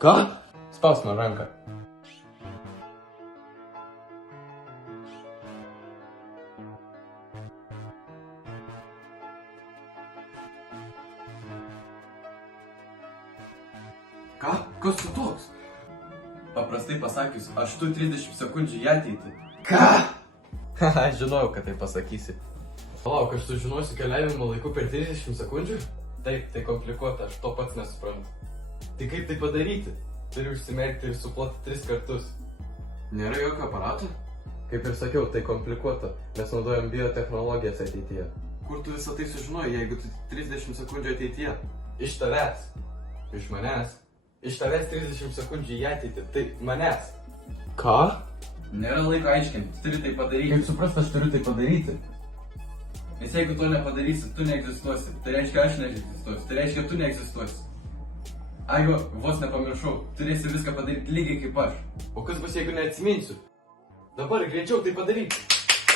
Ką? Spausk man ranką. Ką? Kas tu toks? Paprastai pasakius, aš tu 30 sekundžių į ateitį. Ką? Haha, žinojau, kad tai pasakysi. Palauk, aš sužinosiu keliavimo laiku per 30 sekundžių? Taip, tai komplikuota, aš to pats nesuprantu. Tai kaip tai padaryti? Turiu užsimerkti ir suploti 3 kartus. Nėra jokio aparato? Kaip ir sakiau, tai komplikuota, nes naudojam biotechnologijas ateityje. Kur tu visą tai sužinojai, jeigu tu 30 sekundžių ateityje? Iš tavęs. Iš manęs. Iš tavęs 30 sekundžių į ateitį. Tai manęs. Ką? Nėra laiko aiškinti, tu turi tai padaryti. Kaip suprast, aš turiu tai padaryti? Nes jeigu to nepadarysi, tu neegzistuosi. Tai reiškia, aš neegzistuosiu. Tai reiškia, tu neegzistuosi. Aigo, vos nepamiršau, turėsi viską padaryti lygiai kaip aš. O kas bus, jeigu neatsiminsiu? Dabar greičiau tai padaryti.